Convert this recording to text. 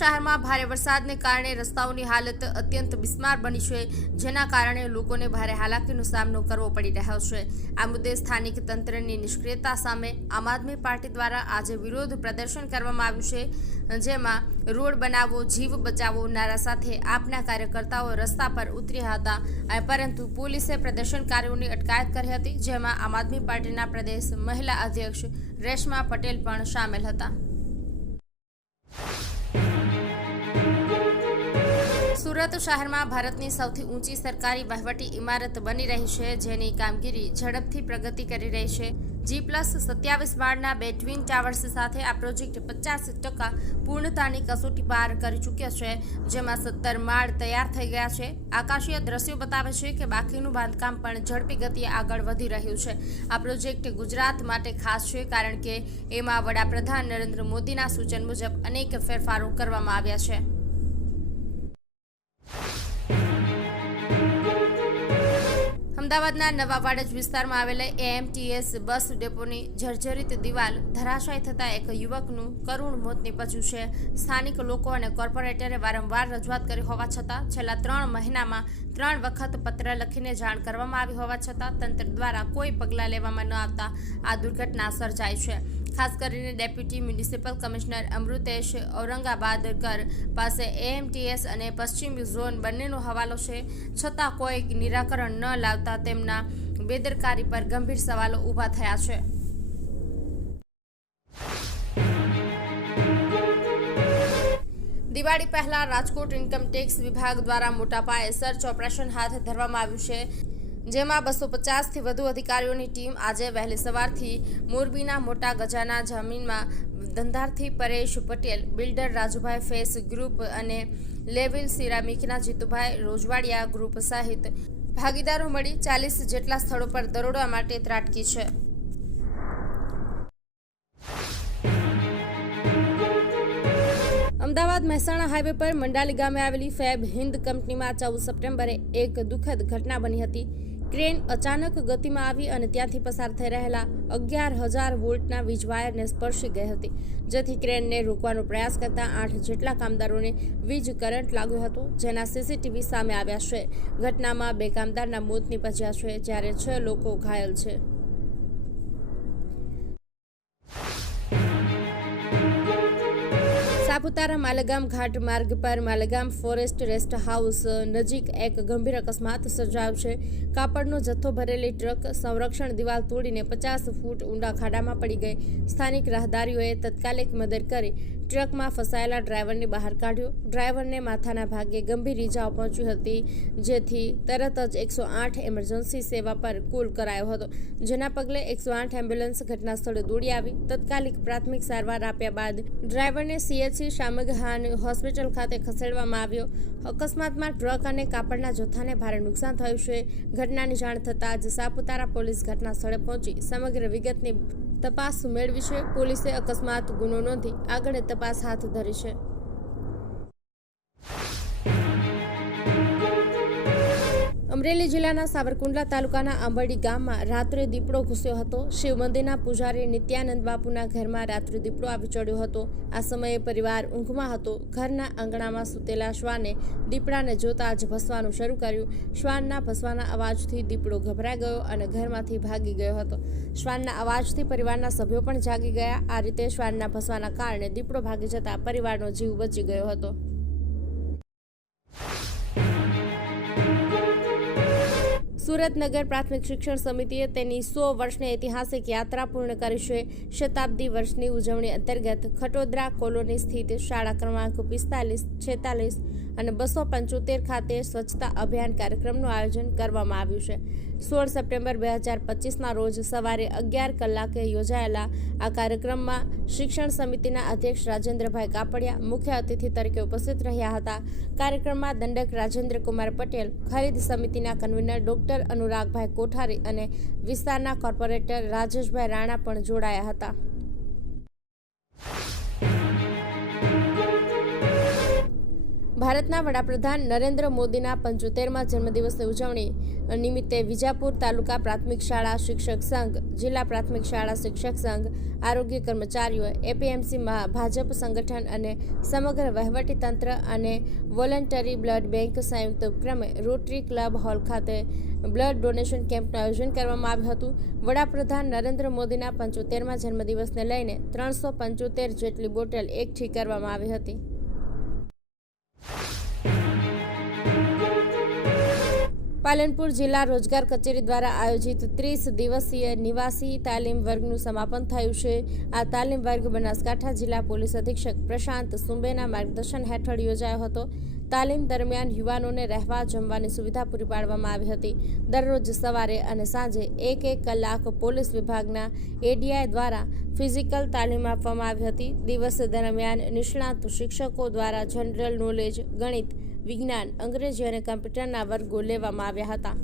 ભારે વરસાદને કારણે રસ્તાઓની હાલત અત્યંત બિસ્માર બની છે, જેના કારણે લોકોને ભારે હાલાકીનો સામનો કરવો પડી રહ્યો છે. આ મુદ્દે સ્થાનિક તંત્રની નિષ્ક્રિયતા સામે આમ આદમી પાર્ટી દ્વારા આજે વિરોધ પ્રદર્શન કરવામાં આવ્યું છે, જેમાં રોડ બનાવો, જીવ બચાવો, નારા સાથે આપના કાર્યકર્તાઓ રસ્તા પર ઉતર્યા હતા. પરંતુ પોલીસે પ્રદર્શનકારીઓની અટકાયત કરી હતી, જેમાં આમ આદમી પાર્ટીના પ્રદેશ મહિલા અધ્યક્ષ રેશમા પટેલ પણ સામેલ હતા. સુરત શહેરમાં ભારતની સૌથી ઊંચી સરકારી વહીવટી ઇમારત બની રહી છે, જેની કામગીરી ઝડપથી પ્રગતિ કરી રહી છે. જી પ્લસ સત્યાવીસ માળના બે ટ્વિન ટાવર્સ સાથે આ પ્રોજેક્ટ પચાસ ટકા પૂર્ણતાની કસોટી પાર કરી ચૂક્યો છે, જેમાં સત્તર માળ તૈયાર થઈ ગયા છે. આકાશીય દ્રશ્યો બતાવે છે કે બાકીનું બાંધકામ પણ ઝડપી ગતિએ આગળ વધી રહ્યું છે. આ પ્રોજેક્ટ ગુજરાત માટે ખાસ છે, કારણ કે એમાં વડાપ્રધાન નરેન્દ્ર મોદીના સૂચન મુજબ અનેક ફેરફારો કરવામાં આવ્યા છે. અમદાવાદના નવા વાડજ વિસ્તારમાં આવેલા એએમટીએસ બસ ડેપોની જર્જરિત દિવાલ ધરાશાય થતાં એક યુવકનું કરુણ મોત નીપજ્યું છે. સ્થાનિક લોકો અને કોર્પોરેટરે વારંવાર રજૂઆત કરી હોવા છતાં છેલ્લા ત્રણ મહિનામાં ત્રણ વખત પત્ર લખીને જાણ કરવામાં આવી હોવા છતાં તંત્ર દ્વારા કોઈ પગલાં લેવામાં ન આવતા આ દુર્ઘટના સર્જાઈ છે. ખાસ કરીને deputy municipal commissioner Amritesh Aurangabadkar પાસે એએમટીએસ અને પશ્ચિમ ઝોન બંનેનો હવાલો છે. છતાં કોઈ નિરાકરણ ન લાવતા તેમના બેદરકારી પર ગંભીર સવાલો ઊભા થયા છે. દિવાળી પહેલા રાજકોટ ઇન્કમ ટેક્સ વિભાગ દ્વારા મોટા પાયે સર્ચ ઓપરેશન હાથ ધરવામાં આવ્યું છે. જેમાં બસો પચાસથી વધુ અધિકારીઓની ટીમ આજે વહેલી સવારથી મોરબીના મોટા ગજાના જમીનમાં ધંધાર્થી Paresh Patel, builder Rajubhai face group અને લેવિલ સિરામિકના જીતુભાઈ રોજવાડિયા ગ્રુપ સહિત ભાગીદારો મળી ચાલીસ જેટલા સ્થળો પર દરોડવા માટે ત્રાટકી છે. અમદાવાદ મહેસાણા હાઈવે પર મંડાલી ગામે આવેલી ફેબ હિન્દ કંપનીમાં ચૌદ સપ્ટેમ્બરે એક દુઃખદ ઘટના બની હતી. ક્રેન અચાનક ગતિમાં આવી અને ત્યાંથી પસાર થઈ રહેલા અગિયાર હજાર વોલ્ટના વીજ વાયરને સ્પર્શી ગઈ હતી. જેથી ક્રેનને રોકવાનો પ્રયાસ કરતા આઠ જેટલા કામદારોને વીજ કરંટ લાગ્યો હતો, જેના સીસીટીવી સામે આવ્યા છે. ઘટનામાં બે કામદારના મોત નીપજ્યા છે, જ્યારે છ લોકો ઘાયલ છે. સાપુતારા માલગામ ઘાટ માર્ગ પર માલગામ ફોરેસ્ટ રેસ્ટ હાઉસ નજીક એક ગંભીર અકસ્માત સર્જાયો છે. કાપડનો જથ્થો ભરેલી ટ્રક સંરક્ષણ દિવાલ તોડીને પચાસ ફૂટ ઊંડા ખાડામાં પડી ગઈ. સ્થાનિક રાહદારીઓએ તત્કાલિક મદદ કરી. ટ્રકમાં ફસાયેલા ડ્રાઈવરને બહાર કાઢ્યો. ડ્રાઈવરને માથાના ભાગે ગંભીર ઇજાઓ પહોંચી હતી, જેથી તરત જ એકસો આઠ એમરજન્સી સેવા પર કોલ કરાયો હતો, જેના પગલે એકસો આઠ એમ્બ્યુલન્સ ઘટના સ્થળે દોડી આવી. તત્કાલિક પ્રાથમિક સારવાર આપ્યા બાદ ડ્રાઈવરને સીએચસી શામગહાન હોસ્પિટલ ખાતે ખસેડવામાં આવ્યો. અકસ્માતમાં ટ્રક અને કાપડના જથ્થાને ભારે નુકસાન થયું છે. ઘટનાની જાણ થતાં જ સાપુતારા પોલીસ ઘટના સ્થળે પહોંચી. સમગ્ર વિગતની તપાસ મેળવી છે. પોલીસે અકસ્માત ગુનો નોંધી આગળ તપાસ હાથ ધરી છે. અમરેલી જિલ્લાના સાવરકુંડલા તાલુકાના આંબરડી ગામમાં રાત્રે દીપડો ઘૂસ્યો હતો. શિવ મંદિરના પૂજારી નિત્યાનંદ બાપુના ઘરમાં રાત્રે દીપડો આવી ચડ્યો હતો. આ સમયે પરિવાર ઊંઘમાં હતો. ઘરના આંગણામાં સૂતેલા શ્વાને દીપડાને જોતા જ ભસવાનું શરૂ કર્યું. શ્વાનના ભસવાના અવાજથી દીપડો ગભરાઈ ગયો અને ઘરમાંથી ભાગી ગયો હતો. શ્વાનના અવાજથી પરિવારના સભ્યો પણ જાગી ગયા. આ રીતે શ્વાનના ભસવાના કારણે દીપડો ભાગી જતા પરિવારનો જીવ બચી ગયો હતો. સુરત નગર પ્રાથમિક શિક્ષણ સમિતિએ તેની સો વર્ષની ઐતિહાસિક યાત્રા પૂર્ણ કરી છે. શતાબ્દી વર્ષની ઉજવણી અંતર્ગત ખટોદરા કોલોની સ્થિત શાળા ક્રમાંક પિસ્તાલીસ છેતાલીસ અને બસો પંચોતેર ખાતે સ્વચ્છતા અભિયાન કાર્યક્રમનું આયોજન કરવામાં આવ્યું છે. સોળ સપ્ટેમ્બર બે હજાર પચીસના રોજ સવારે અગિયાર કલાકે યોજાયેલા આ કાર્યક્રમમાં શિક્ષણ સમિતિના અધ્યક્ષ રાજેન્દ્રભાઈ કાપડિયા, મુખ્ય અતિથિ તરીકે ઉપસ્થિત રહ્યા હતા. કાર્યક્રમમાં દંડક રાજેન્દ્ર કુમાર પટેલ, ખરીદ સમિતિના કન્વીનર ડોક્ટર અનુરાગભાઈ કોઠારી અને વિસ્તારના કોર્પોરેટર રાજેશભાઈ રાણા પણ જોડાયા હતા. ભારતના વડાપ્રધાન નરેન્દ્ર મોદીના પંચોતેરમાં જન્મદિવસની ઉજવણી નિમિત્તે વિજાપુર તાલુકા પ્રાથમિક શાળા શિક્ષક સંઘ, જિલ્લા પ્રાથમિક શાળા શિક્ષક સંઘ, આરોગ્ય કર્મચારીઓ એપીએમસી ભાજપ સંગઠન અને સમગ્ર વહીવટીતંત્ર અને વોલન્ટરી બ્લડ બેંક સંયુક્ત ઉપક્રમે રોટરી ક્લબ હોલ ખાતે બ્લડ ડોનેશન કેમ્પનું આયોજન કરવામાં આવ્યું હતું. વડાપ્રધાન નરેન્દ્ર મોદીના પંચોતેરમાં જન્મદિવસને લઈને ત્રણસો પંચોતેર જેટલી બોટલ એકઠી કરવામાં આવી હતી. પાલનપુર જિલ્લા રોજગાર કચેરી દ્વારા આયોજિત ત્રીસ દિવસીય નિવાસી તાલીમ વર્ગનું સમાપન થયું છે. આ તાલીમ વર્ગ બનાસકાંઠા જિલ્લા પોલીસ અધિક્ષક પ્રશાંત સુંબેના માર્ગદર્શન હેઠળ યોજાયો હતો. તાલીમ દરમિયાન યુવાનોને રહેવા જમવાની સુવિધા પૂરી પાડવામાં આવી હતી. દરરોજ સવારે અને સાંજે એક એક કલાક પોલીસ વિભાગના એડીઆઈ દ્વારા ફિઝિકલ તાલીમ આપવામાં આવી હતી. દિવસ દરમિયાન નિષ્ણાત શિક્ષકો દ્વારા જનરલ નોલેજ, ગણિત વિજ્ઞાન અંગ્રેજી અને કમ્પ્યુટરના વર્ગો લેવામાં આવ્યા હતા.